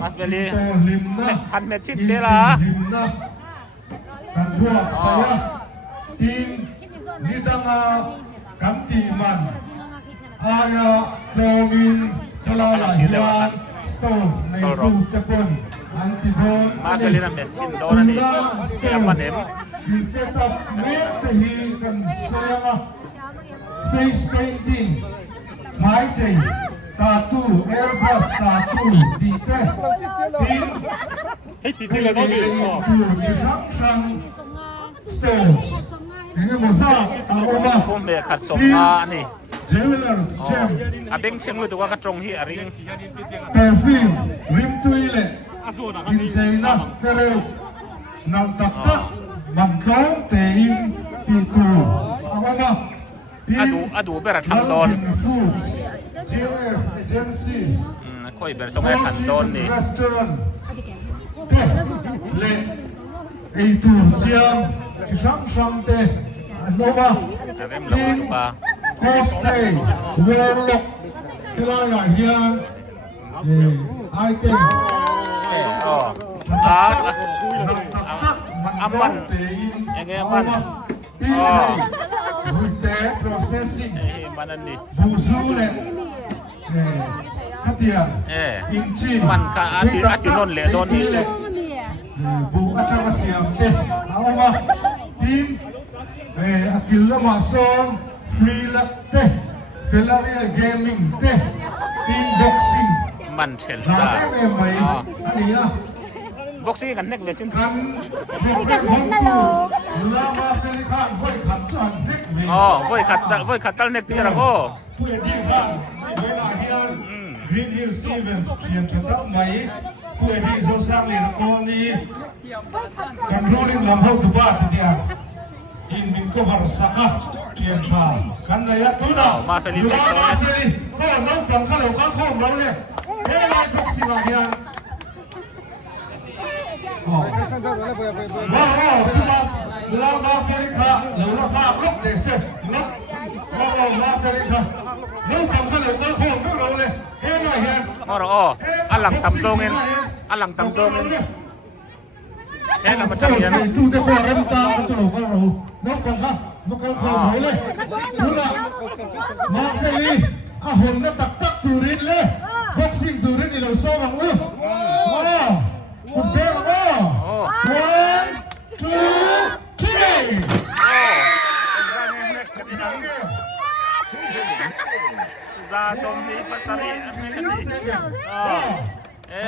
มาเฟลี ลิมนะ พันเมตรชิดเสียละ ลิมนะกันพวกเสียทีมนี่ตั้งกันตีมันอายาโจมินตลอดเฮียนสโตนในรูตะกอนอันติโดน มาเฟลีนั่นเมตรชินโดนนั่นนี่เสียมันเห็น in set up make the he kan sayang face painting mai chai tattoo airbrush tattoo dite in Hey, titi la nobi. to chang chang stones ini mosa aroma พุ่มเบขัดสมอานี่ jewelers gem อาเบ้งเชียงมือตัวกระตรงที่อาริง perfume rim tuile in china tereu nal takta man tlong te in pitu aroma อาดูเบรัดทำโดน Foods, GF agencies, ค่อยเบรัดสมัยขันโดนนี่ restaurant, le, itu siam, sham te, nova, อาเบ้งหลงตัว cosplay, warlock, kelaya hian, item, อ๋ออามันยังไงมัน Rute processing, มันนั่นนี่ busule, katia, inci, มันก็อาทิโนนเลยโดนนี่ buka cara siam teh, awak tim, akil mason, free luck teh, Ferrari gaming teh, tim boxing, มันเชล nah ตา memang, ani ya. บ็อกซี่กันเน็กเลยสิ Kan bukan hontu, lama pelikan, voi kacang, nek อ๋อเว้ยขัดตัลเน็กนี่ละโอ้ ผู้ใหญ่ที่ข้างเวลาเฮียน Green Hills Events เตรียมจะรับไหมผู้ใหญ่ที่สร้างเลยนะกองนี้กันรู้ลิงลำห้องตุบาทีเดียวอินมินก็วารสักเตรียมชากันนายตุนาดูแลมาเฟลีก็น้องกันข้าวเหลวข้าวโค้งเราเลยเฮ้ยนายทุกสิ่งเฮียนว้าวดูแลมาเฟลีค่ะเหลวละมากลูกเด็กเสียลูกว้าวมาเฟลีค่ะน้องกันข้าวเหลวข้าวโค้งพวกเราเลยเฮ้ยนายเฮียน มอรออันหลังตำโดงเองอันหลังตำโดงเองใช่แล้วมันจะเรียน tu te ko ram cha ko chalo ko ro no ko ha no ko ko le tu la ma fe li a hon na tak tak turin le boxing turin ni lo so bang u ku de lo 1 2 3 ซาสมนีภาษาลีอันนี้ 3